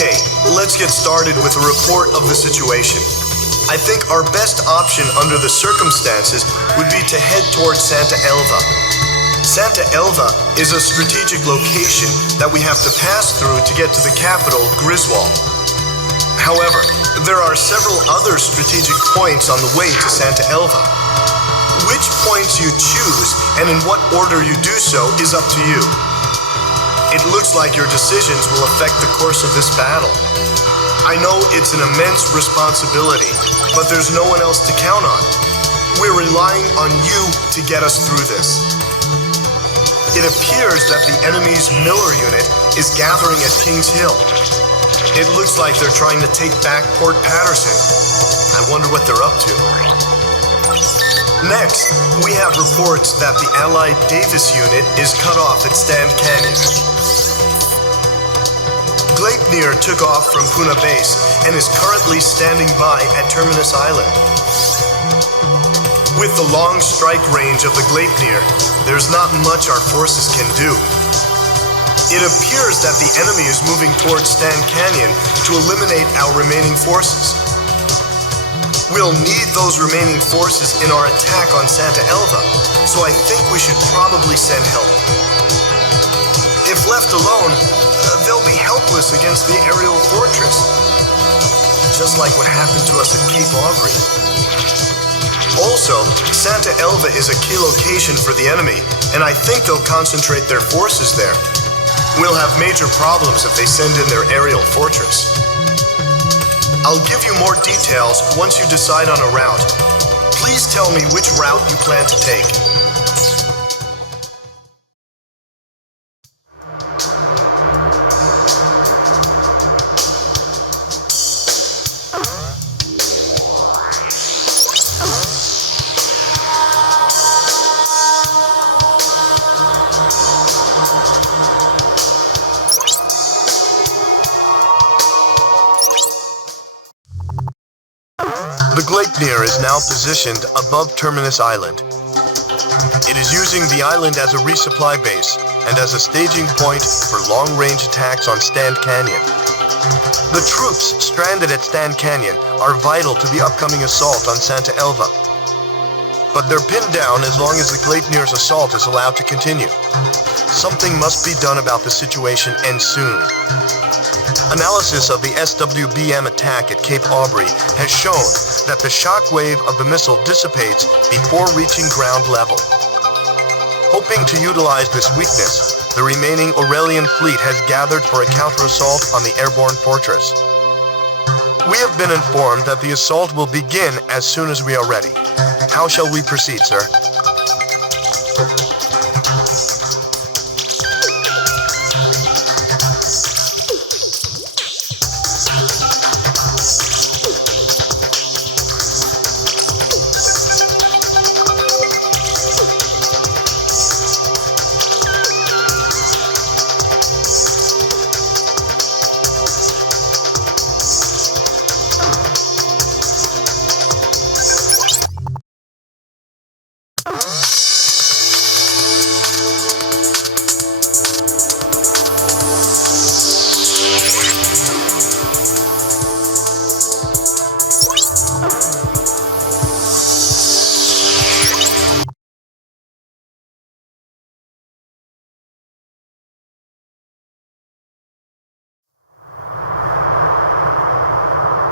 Okay, let's get started with a report of the situation. I think our best option under the circumstances would be to head towards Santa Elva. Santa Elva is a strategic location that we have to pass through to get to the capital, Griswold. However, there are several other strategic points on the way to Santa Elva. Which points you choose and in what order you do so is up to you. It looks like your decisions will affect the course of this battle. I know it's an immense responsibility, but there's no one else to count on. We're relying on you to get us through this. It appears that the enemy's Miller unit is gathering at King's Hill. It looks like they're trying to take back Port Patterson. I wonder what they're up to. Next, we have reports that the Allied Davis unit is cut off at Stand Canyon. Gleipnir took off from Puna Base and is currently standing by at Terminus Island. With the long strike range of the Gleipnir, there's not much our forces can do. It appears that the enemy is moving towards Stand Canyon to eliminate our remaining forces. We'll need those remaining forces in our attack on Santa Elva, so I think we should probably send help. If left alone, they'll be helpless against the aerial fortress, just like what happened to us at Cape Aubrey. Also, Santa Elva is a key location for the enemy, and I think they'll concentrate their forces there. We'll have major problems if they send in their aerial fortress. I'll give you more details once you decide on a route. Please tell me which route you plan to take. The Gleipnir is now positioned above Terminus Island. It is using the island as a resupply base and as a staging point for long-range attacks on Stand Canyon. The troops stranded at Stand Canyon are vital to the upcoming assault on Santa Elva. But they're pinned down as long as the Gleipnir's assault is allowed to continue. Something must be done about the situation, and soon. Analysis of the SWBM attack at Cape Aubrey has shown that the shock wave of the missile dissipates before reaching ground level. Hoping to utilize this weakness, the remaining Aurelian fleet has gathered for a counter-assault on the airborne fortress. We have been informed that the assault will begin as soon as we are ready. How shall we proceed, sir?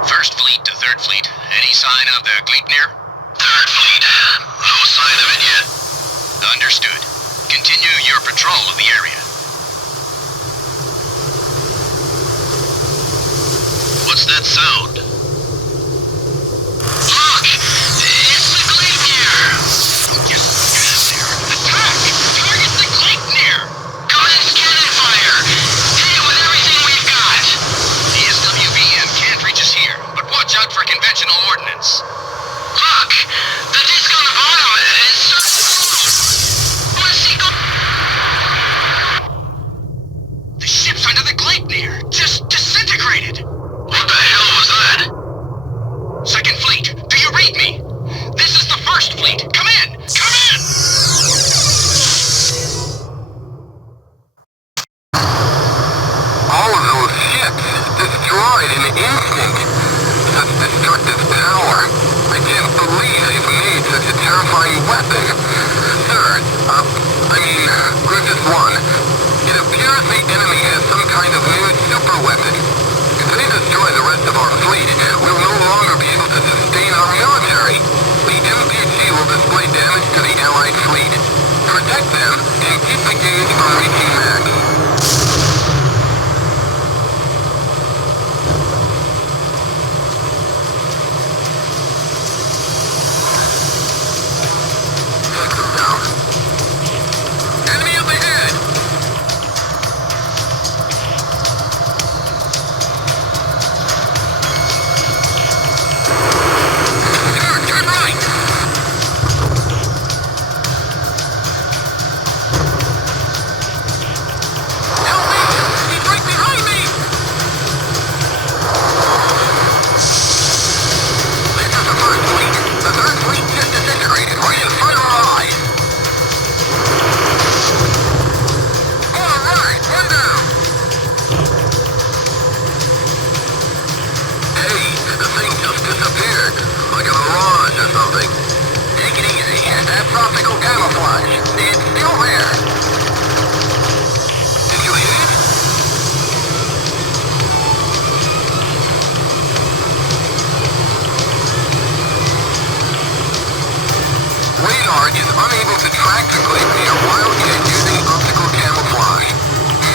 First Fleet to Third Fleet. Any sign of the Gleipnir? Third Fleet. No sign of it yet. Understood. Continue your patrol of the area. What's that sound? Look! It's the Gleipnir! Get there. Attack! Target the Gleipnir! Commence cannon fire! Hit it with everything we've got! The SWBM can't reach us here, but watch out for conventional ordnance. Look! happened? Sir, Gryphus 1. It appears the enemy has some kind of new super weapon. If they destroy the rest of our fleet, we'll no longer be able to sustain our military. The MPG will display damage to the Allied fleet. Protect them and keep the gauge from reaching max. Is unable to track the Gleipnir while it is using optical camouflage.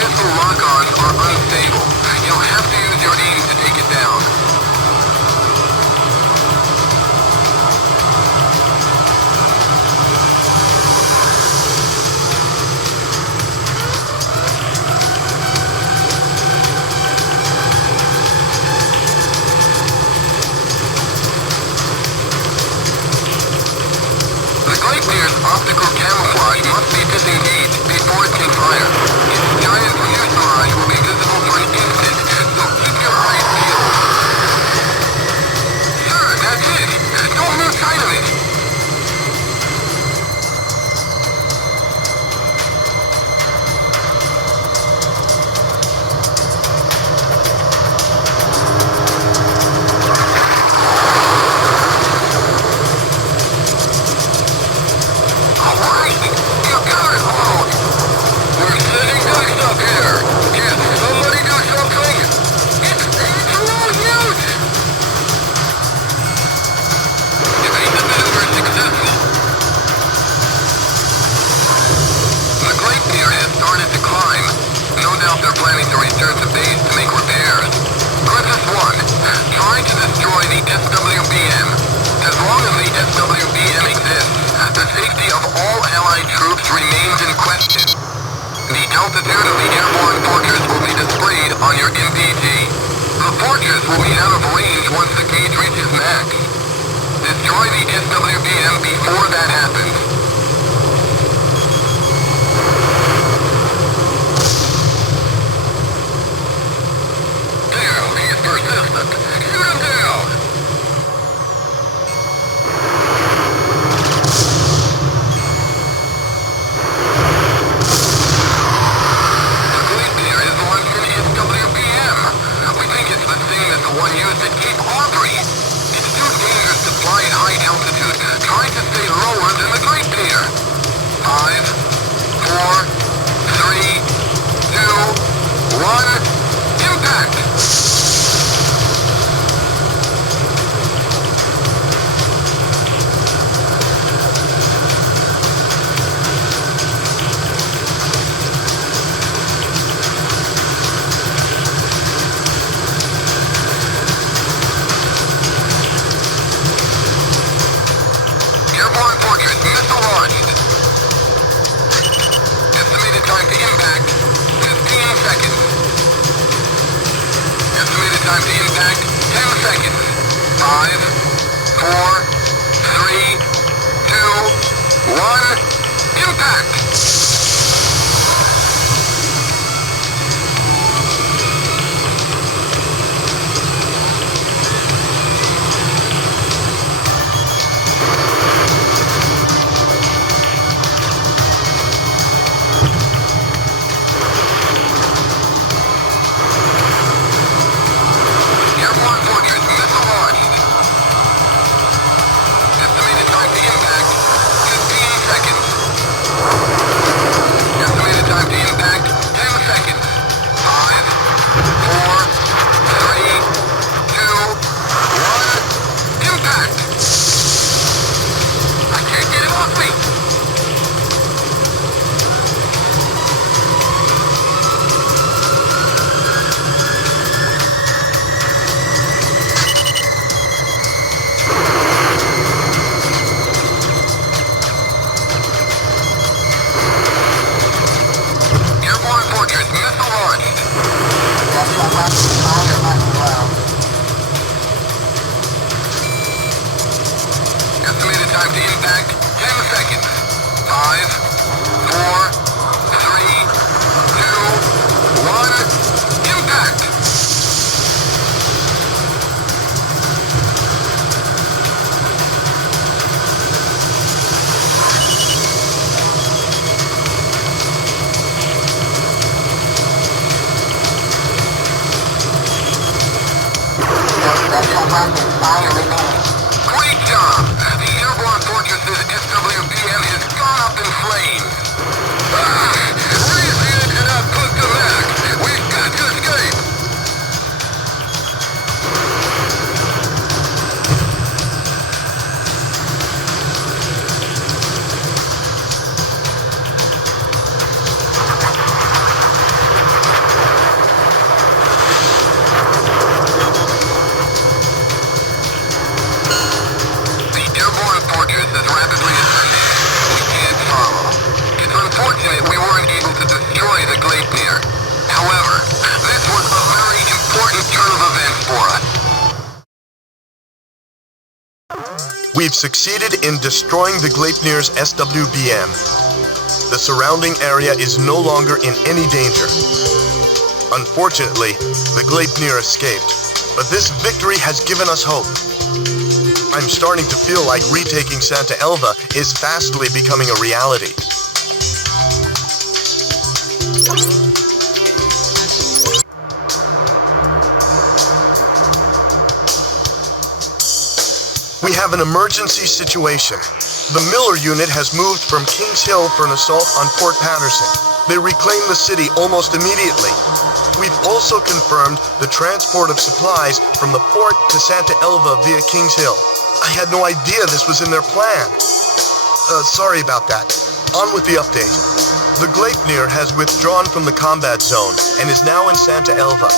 Missile lock-ons are unstable. You'll have to use your aim to take it down. Optical camouflage must be disengaged before it can fire. Its giant fuselage will be visible for an instant, so keep your eyes peeled. Sir, that's it! Don't lose sight of it! Estimated time to impact, 10 seconds. 5, 4, 3, 2, 1, impact! Great job! The airborne fortress's SWBM has gone up in flames. Raise the engine up, put the back. We've got to escape! We weren't able to destroy the Gleipnir. However, this was a very important turn of events for us. We've succeeded in destroying the Gleipnir's SWBM. The surrounding area is no longer in any danger. Unfortunately, the Gleipnir escaped, but this victory has given us hope. I'm starting to feel like retaking Santa Elva is fastly becoming a reality. We have an emergency situation. The Miller unit has moved from Kings Hill for an assault on Port Patterson. They reclaimed the city almost immediately. We've also confirmed the transport of supplies from the port to Santa Elva via Kings Hill. I had no idea this was in their plan. Sorry about that. On with the update. The Gleipnir has withdrawn from the combat zone and is now in Santa Elva.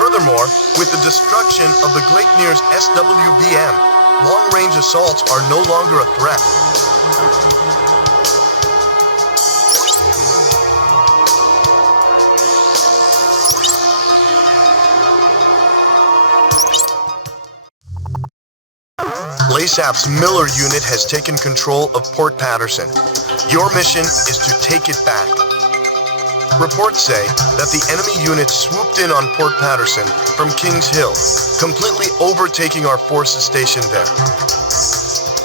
Furthermore, with the destruction of the Gleipnir's SWBM, long-range assaults are no longer a threat. LASAP's Miller unit has taken control of Port Patterson. Your mission is to take it back. Reports say that the enemy unit swooped in on Port Patterson from Kings Hill, completely overtaking our forces stationed there.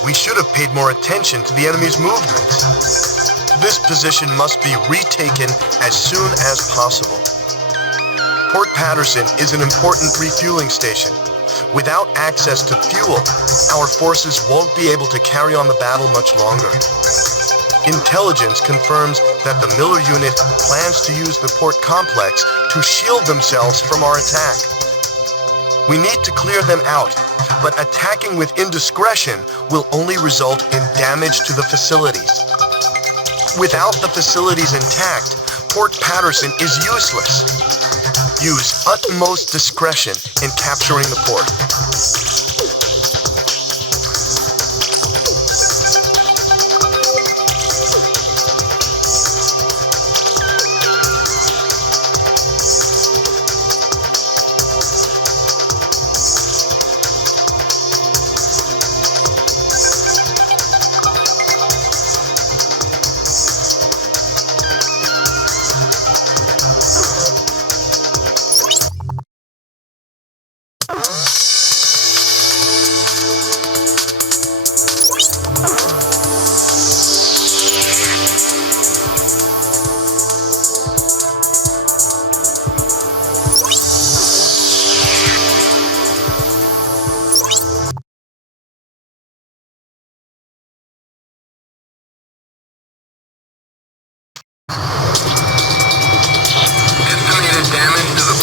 We should have paid more attention to the enemy's movement. This position must be retaken as soon as possible. Port Patterson is an important refueling station. Without access to fuel, our forces won't be able to carry on the battle much longer. Intelligence confirms that the Miller unit plans to use the port complex to shield themselves from our attack. We need to clear them out, but attacking with indiscretion will only result in damage to the facilities. Without the facilities intact, Port Patterson is useless. Use utmost discretion in capturing the port.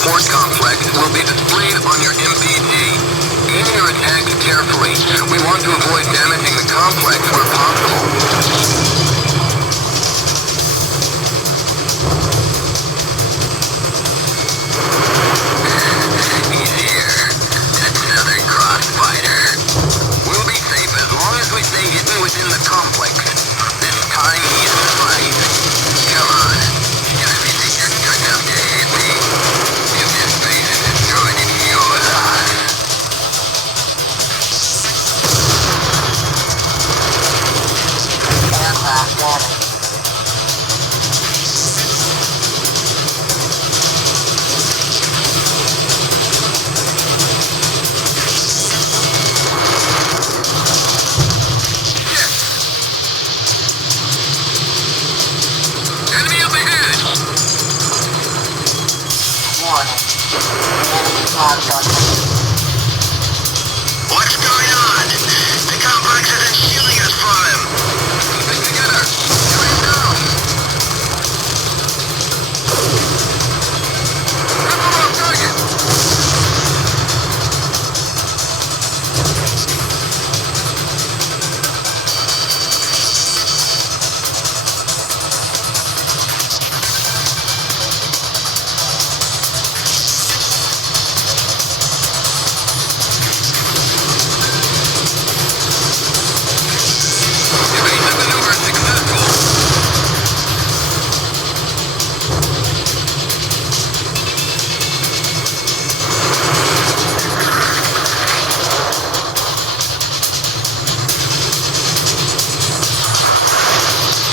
Port complex will be displayed on your MPG. Aim your attacks carefully. We want to avoid damaging the complex where possible. Within the complex. This time he is right. Come on. Everything is turned out to hit me. If this base is What's going on? The complex isn't shielding us from him. Keep it together. Shoot him down. Triple off target. Evasive maneuver successful.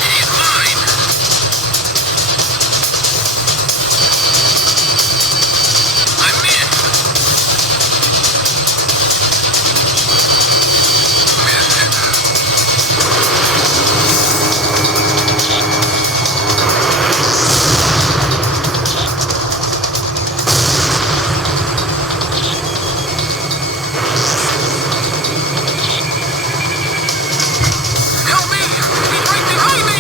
He's mine. I'm in. Help me! He's right behind me!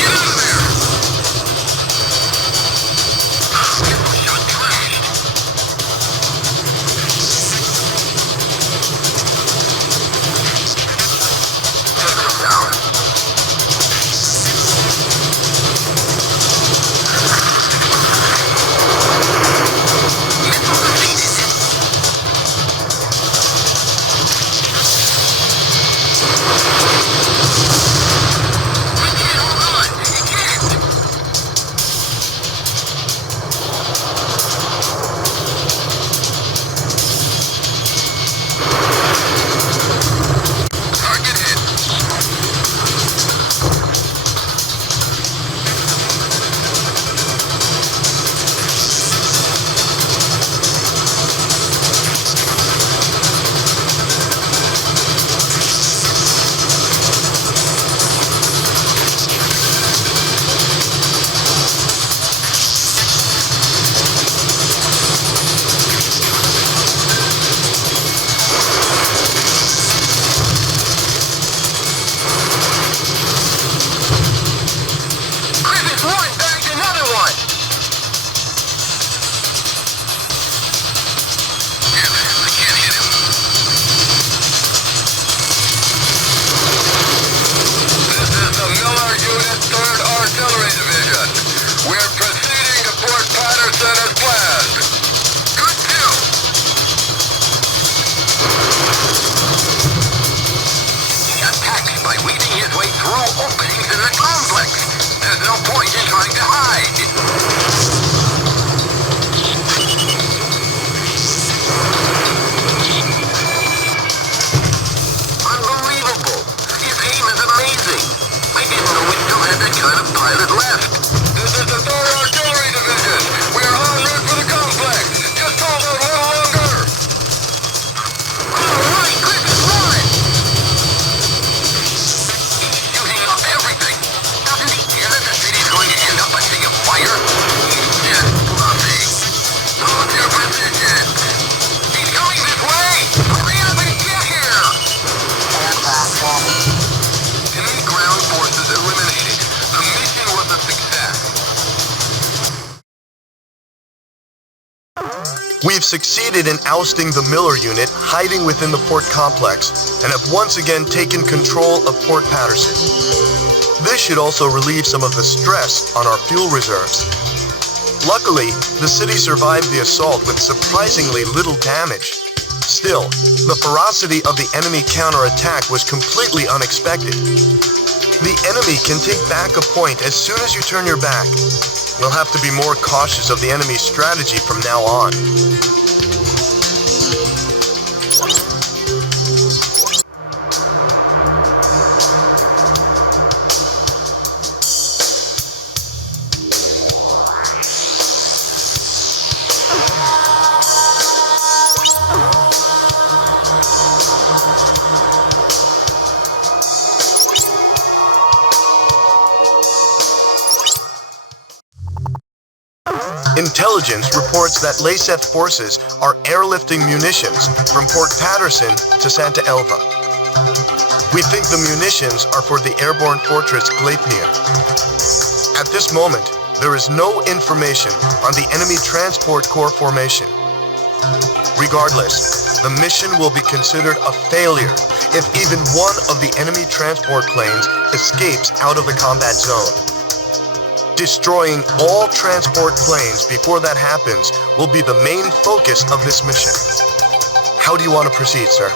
Get out of there! Shot crashed. Take him down. Missile defeated. I can't hold on. He can't. Target hit. Gryphus 1 bagged another one. Damn it, I can't hit him. This is the Miller Unit 3rd Artillery Division. We're proceeding to Port Patterson as planned. Good kill. He attacks by weaving his way through openings in the complex. There's no point in trying to hide. Unbelievable. His aim is amazing. I didn't know we still had that kind of pilot left. This is the 3rd Artillery Division. We are en route for the complex. Just hold on a little longer. All right, Gryphus 1. He's shooting up everything. Doesn't he hear that the city's going to end up a sea of fire? He's just bluffing. Hold your position. He's coming this way. Hurry up and get here. Enemy ground forces eliminated. The mission was a success. We've succeeded in ousting the Miller unit hiding within the port complex and have once again taken control of Port Patterson. This should also relieve some of the stress on our fuel reserves. Luckily, the city survived the assault with surprisingly little damage. Still, the ferocity of the enemy counterattack was completely unexpected. The enemy can take back a point as soon as you turn your back. We'll have to be more cautious of the enemy's strategy from now on. Intelligence reports that Layseth forces are airlifting munitions from Port Patterson to Santa Elva. We think the munitions are for the airborne fortress Gleipnir. At this moment, there is no information on the enemy transport corps formation. Regardless, the mission will be considered a failure if even one of the enemy transport planes escapes out of the combat zone. Destroying all transport planes before that happens will be the main focus of this mission. How do you want to proceed, sir?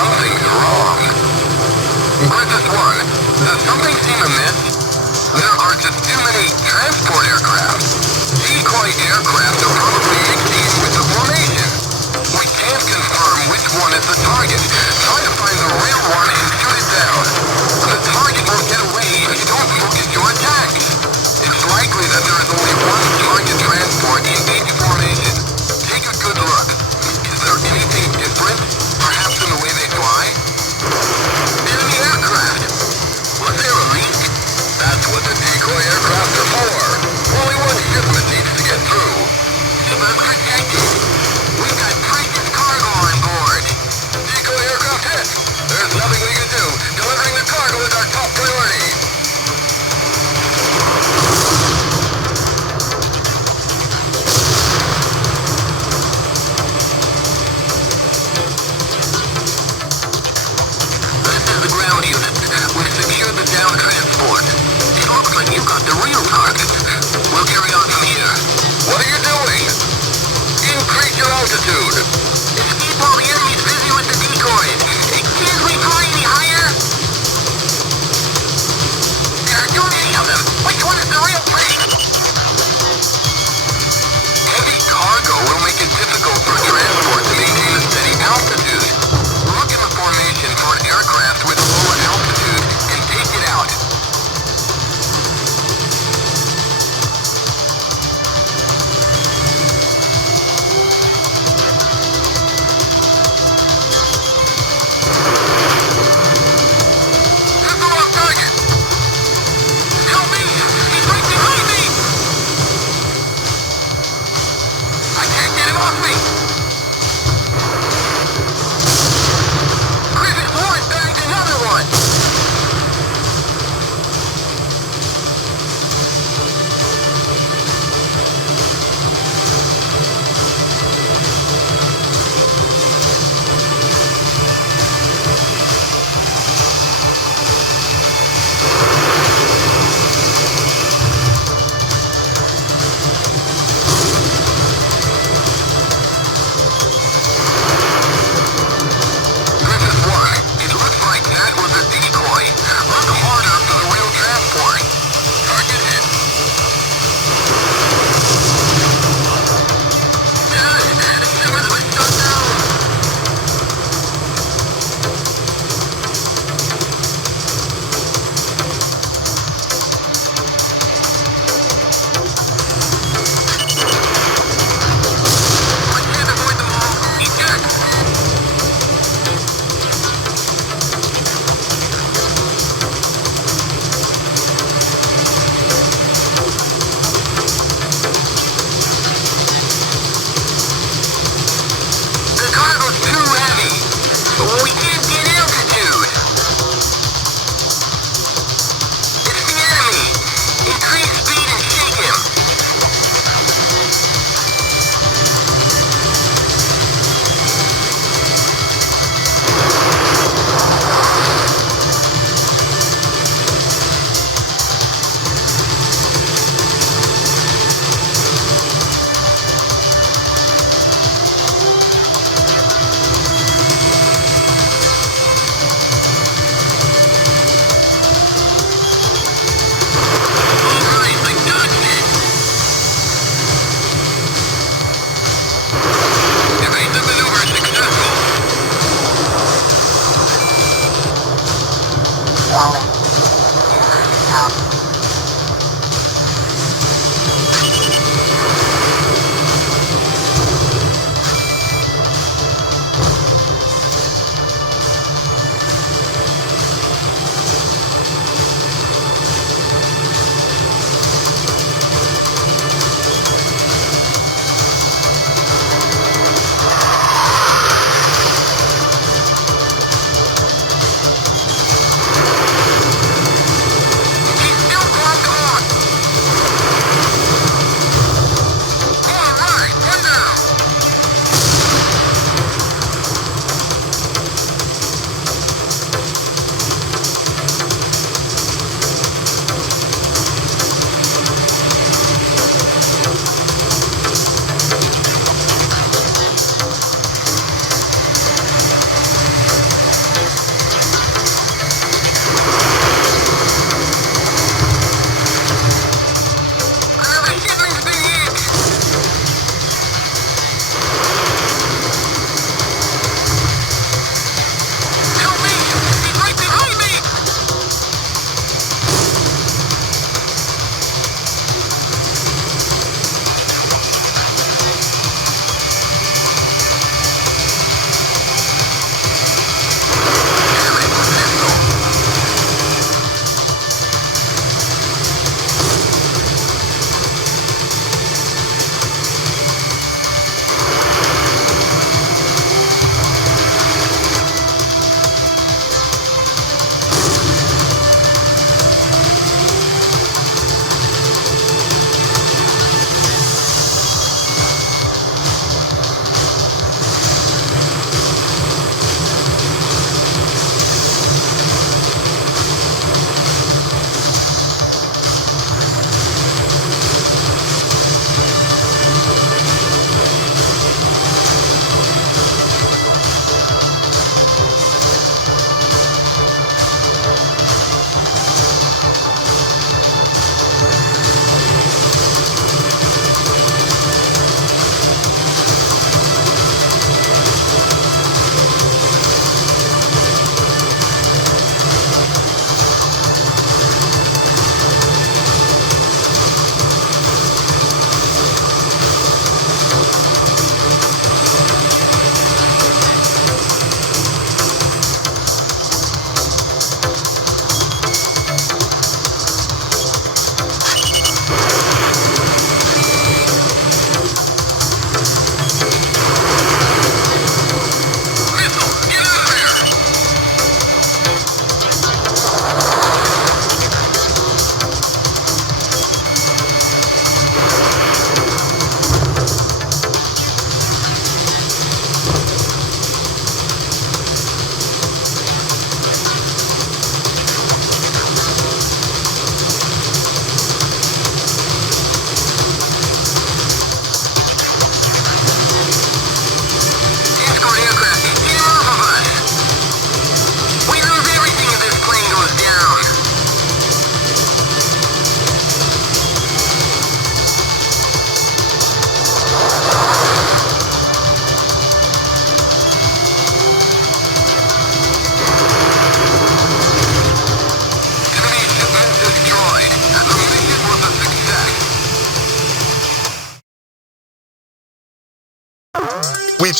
Something's wrong. Gryphus 1, does something seem amiss? There are just too many transport aircraft. Decoy aircraft are probably mixing with the formation. We can't confirm which one is the target. Try to find the real one and shoot it down. The target won't get away if you don't focus your attacks. It's likely that there is only one target transport in each formation. Take a good look. Is there anything different? Perhaps in the way they fly? Enemy aircraft! Was there a leak? That's what the decoy aircraft are for. Only one shipment needs to get through. Keep us protected. We've got precious cargo on board. Decoy aircraft hit. There's nothing we can do. Delivering the cargo is our top priority. This is the ground unit. We've secured the down transport. It looks like you've got the real target. We'll carry on from here. What are you doing? Increase your altitude. It's keep all the enemies busy with the decoys. Can't we fly any higher? There are too many of them. Which one is the real thing? Heavy cargo will make it difficult for transport to maintain a steady altitude. Look in the formation for an aircraft with a lower altitude and take it out.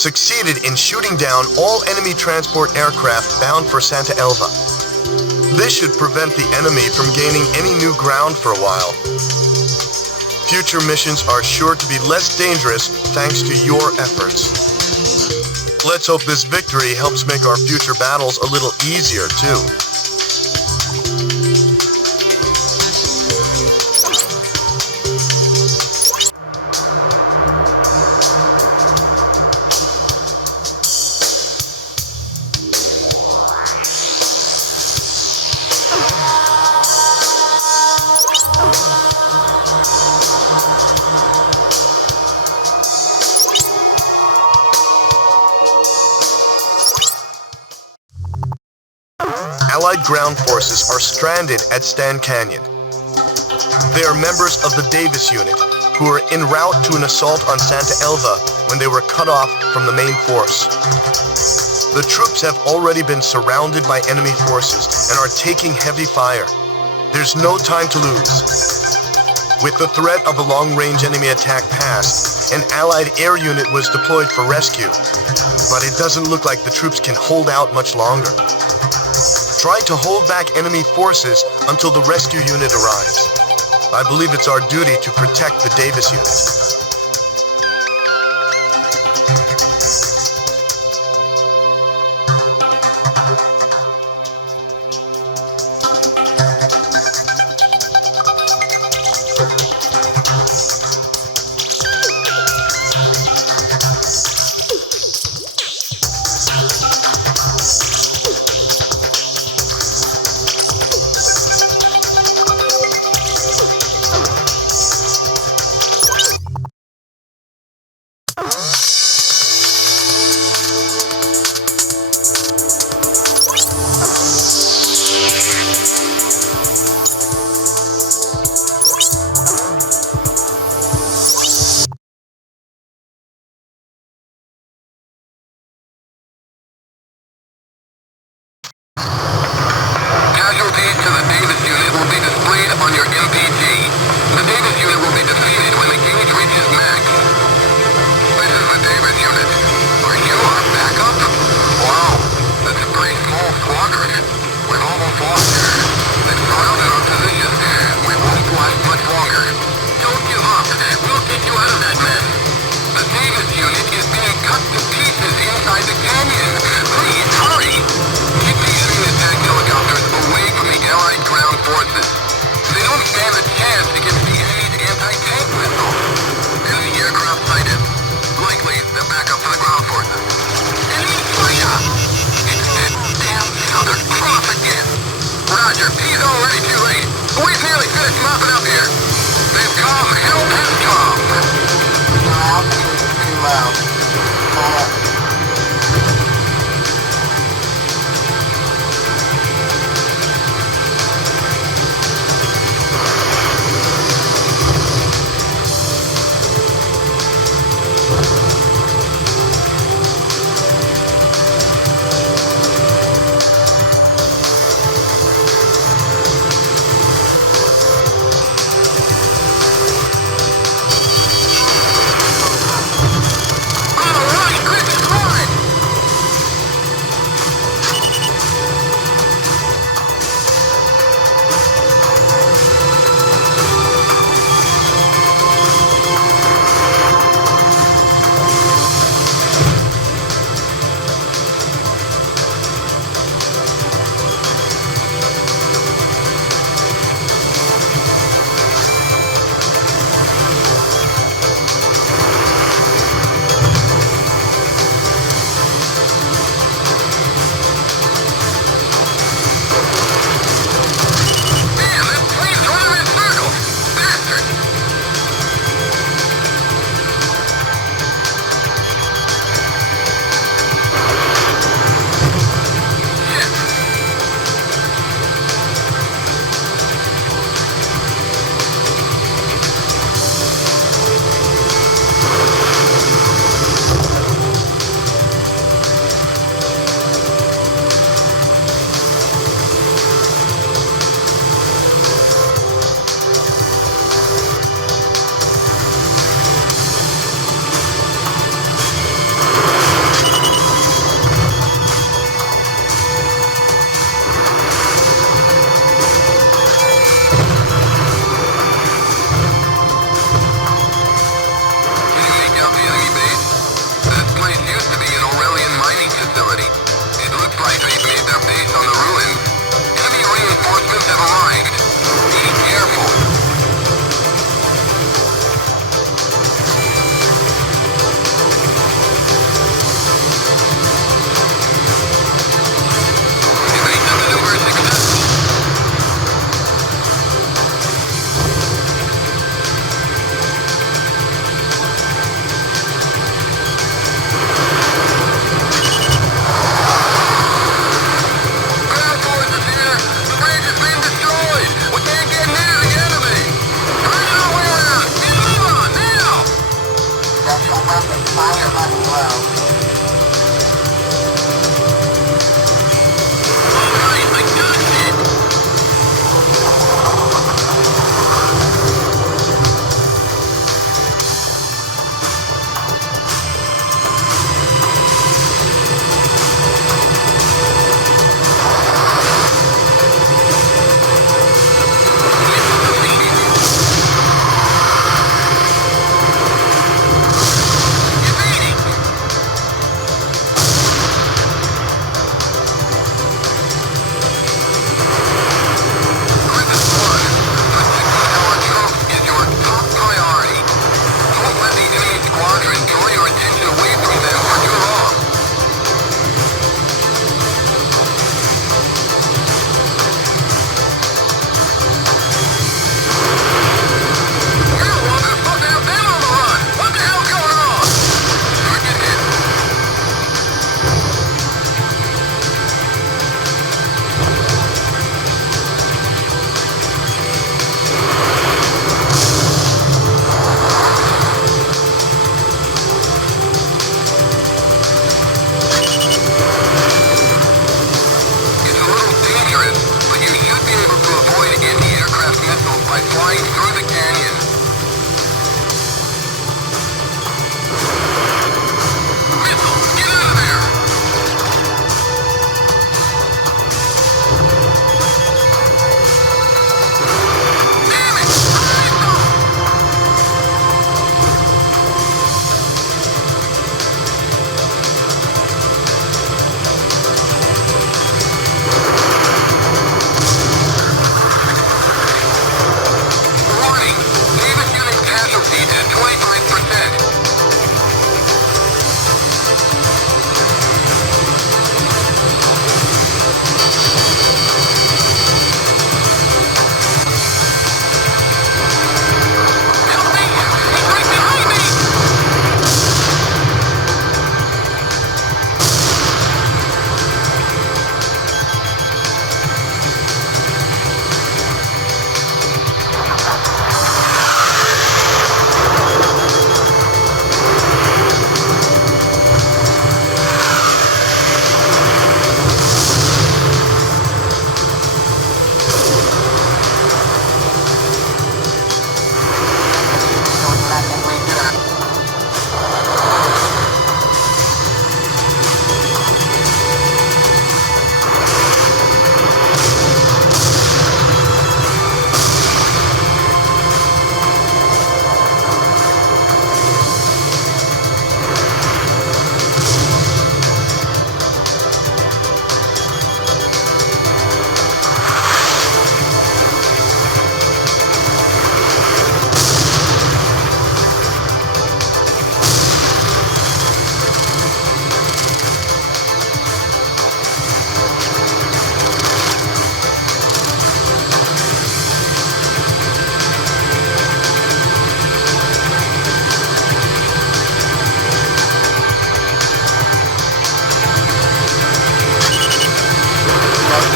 succeeded in shooting down all enemy transport aircraft bound for Santa Elva. This should prevent the enemy from gaining any new ground for a while. Future missions are sure to be less dangerous thanks to your efforts. Let's hope this victory helps make our future battles a little easier, too. Allied ground forces are stranded at Stan Canyon. They are members of the Davis Unit, who are en route to an assault on Santa Elva when they were cut off from the main force. The troops have already been surrounded by enemy forces and are taking heavy fire. There's no time to lose. With the threat of a long-range enemy attack past, an Allied air unit was deployed for rescue, but it doesn't look like the troops can hold out much longer. Try to hold back enemy forces until the rescue unit arrives. I believe it's our duty to protect the Davis Unit.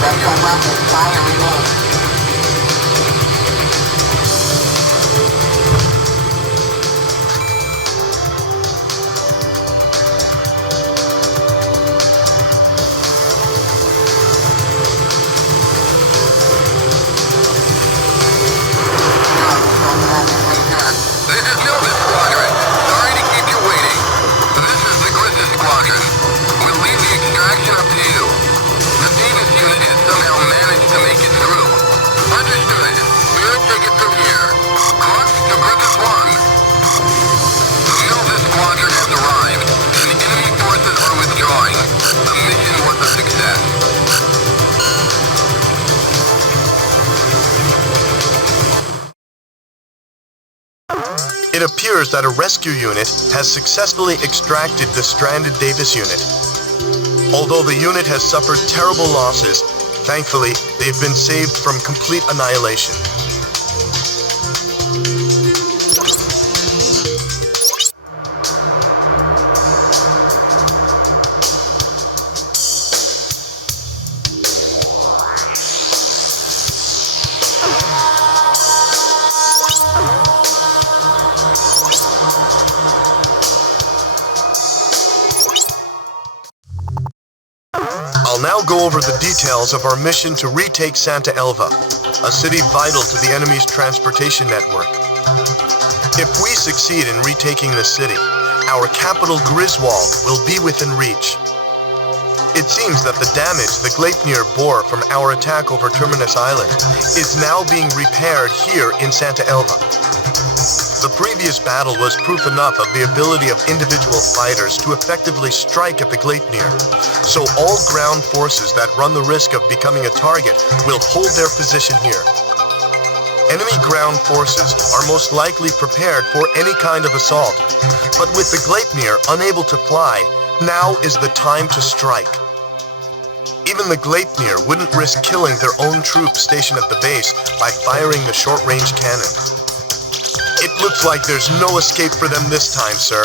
Central weapon fire remains. This is Glyphus squadron. Sorry to keep you waiting. This is the Gryphus squadron. We'll leave the extraction up to you. The Davis unit has somehow managed to make it through. Understood. We'll take it from here. Crux to Gryphus 1. The Glyphus squadron has arrived. The enemy forces are withdrawing. The mission was a success. It appears that a rescue unit has successfully extracted the stranded Davis unit. Although the unit has suffered terrible losses, thankfully, they've been saved from complete annihilation. I'll now go over the details of our mission to retake Santa Elva, a city vital to the enemy's transportation network. If we succeed in retaking the city, our capital Griswold will be within reach. It seems that the damage the Gleipnir bore from our attack over Terminus Island is now being repaired here in Santa Elva. The previous battle was proof enough of the ability of individual fighters to effectively strike at the Gleipnir, so all ground forces that run the risk of becoming a target will hold their position here. Enemy ground forces are most likely prepared for any kind of assault, but with the Gleipnir unable to fly, now is the time to strike. Even the Gleipnir wouldn't risk killing their own troops stationed at the base by firing the short-range cannon. It looks like there's no escape for them this time, sir.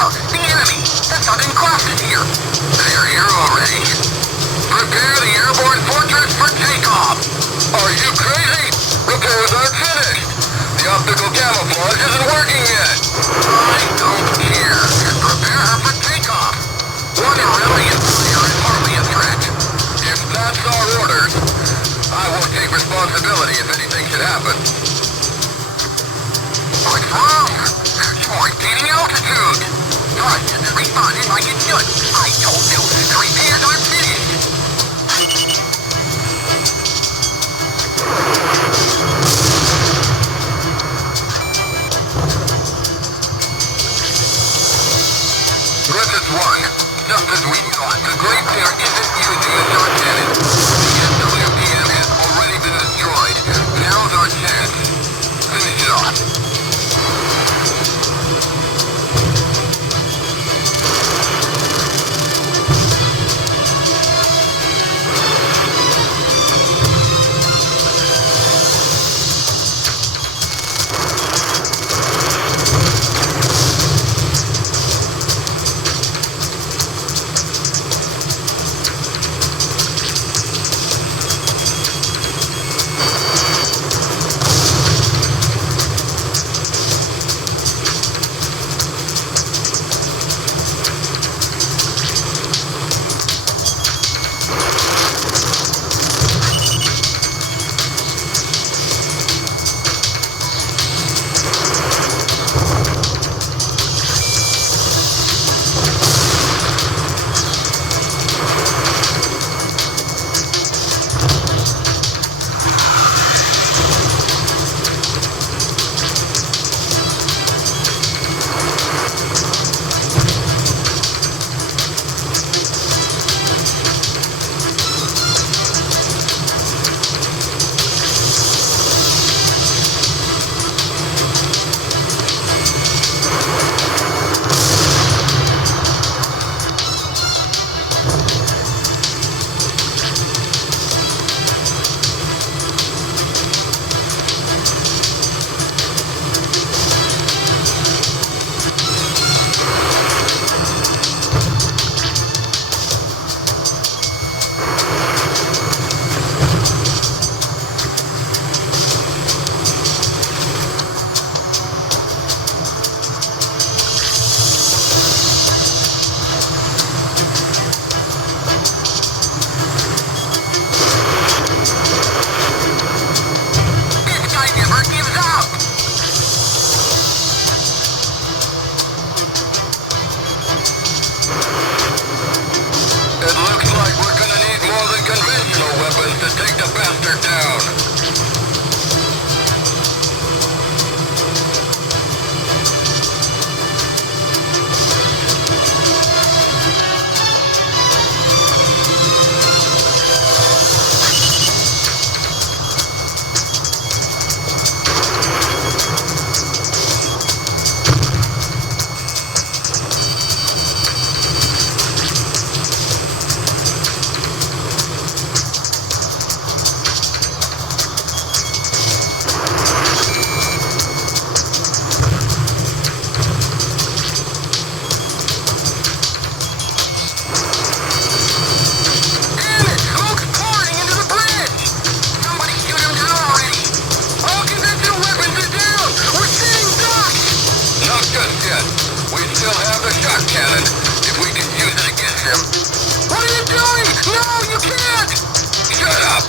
The enemy! That's not in crosses here! They're here already. Prepare the airborne fortress for takeoff! Are you crazy? Repairs aren't finished! The optical camouflage isn't working yet! I don't care. Prepare her for takeoff! One Aurelian player is hardly a threat. If that's our orders, I won't take responsibility if anything should happen. What's wrong? You're gaining altitude! Just responded like it should. I told you, the repairs aren't finished. Gryphus 1, just as we thought, the Gleipnir isn't using the short cannon. The SWPM has already been destroyed. Now's our chance. Finish it off. No, you can't! Shut up!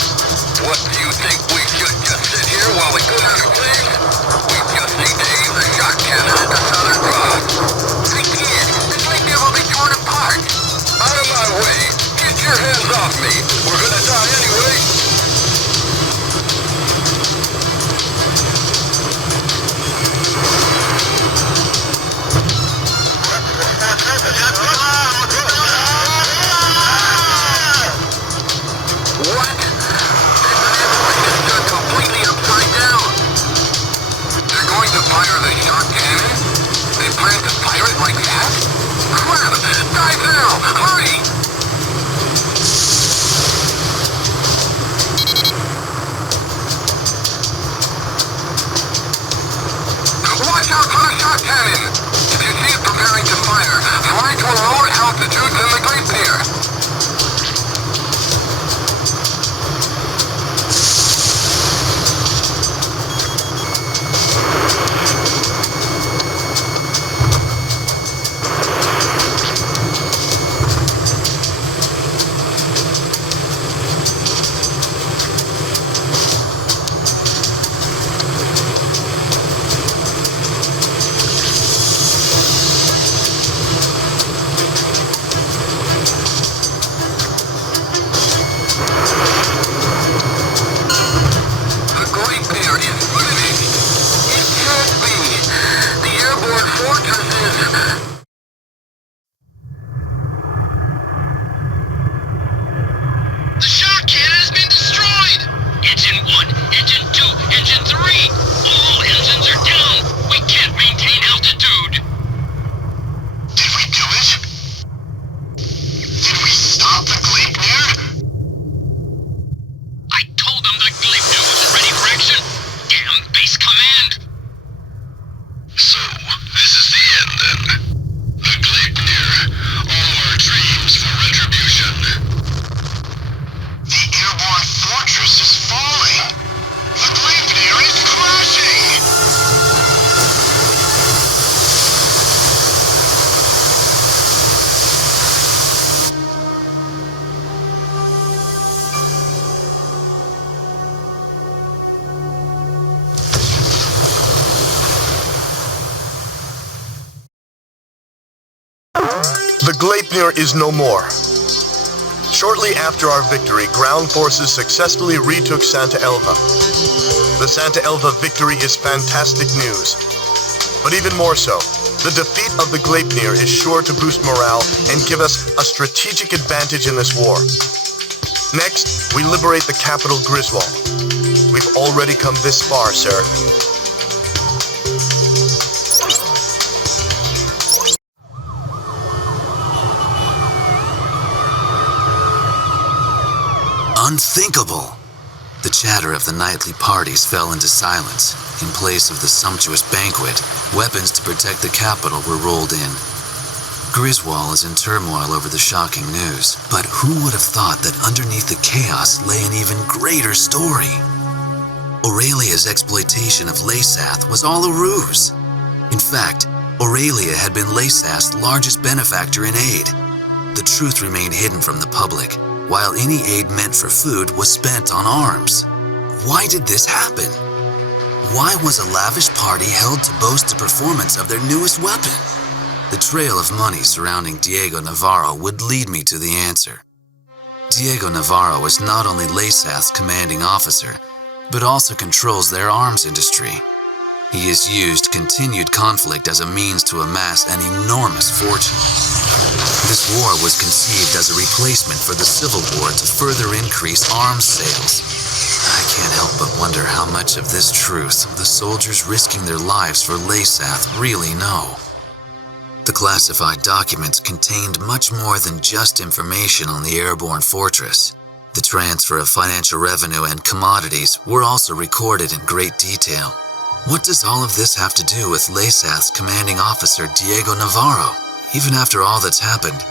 What do you think we should just sit here while we go down in flames? We just need to aim the shot cannon at the Southern Cross. I can't. It's like they will be torn apart. Out of my way! Get your hands off me! We're gonna die anyway! What? This turned completely upside down. They're going to fire the shot cannon? They plan to fire it like that? Crap! Dive now! Hurry! Watch out for the shot cannon! If you see it preparing to fire, fly to a lower altitude than the Gleipnir. The Gleipnir is no more. Shortly after our victory, ground forces successfully retook Santa Elva. The Santa Elva victory is fantastic news. But even more so, the defeat of the Gleipnir is sure to boost morale and give us a strategic advantage in this war. Next, we liberate the capital Griswold. We've already come this far, sir. Unthinkable! The chatter of the nightly parties fell into silence. In place of the sumptuous banquet, weapons to protect the capital were rolled in. Griswold is in turmoil over the shocking news, but who would have thought that underneath the chaos lay an even greater story? Aurelia's exploitation of Leysath was all a ruse. In fact, Aurelia had been Leysath's largest benefactor in aid. The truth remained hidden from the public, while any aid meant for food was spent on arms. Why did this happen? Why was a lavish party held to boast the performance of their newest weapon? The trail of money surrounding Diego Navarro would lead me to the answer. Diego Navarro is not only Leysath's commanding officer, but also controls their arms industry. He has used continued conflict as a means to amass an enormous fortune. This war was conceived as a replacement for the Civil War to further increase arms sales. I can't help but wonder how much of this truth the soldiers risking their lives for Leysath really know. The classified documents contained much more than just information on the airborne fortress. The transfer of financial revenue and commodities were also recorded in great detail. What does all of this have to do with Leysath's commanding officer Diego Navarro? Even after all that's happened,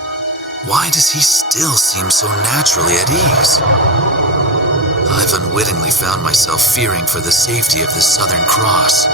why does he still seem so naturally at ease? I've unwittingly found myself fearing for the safety of the Southern Cross.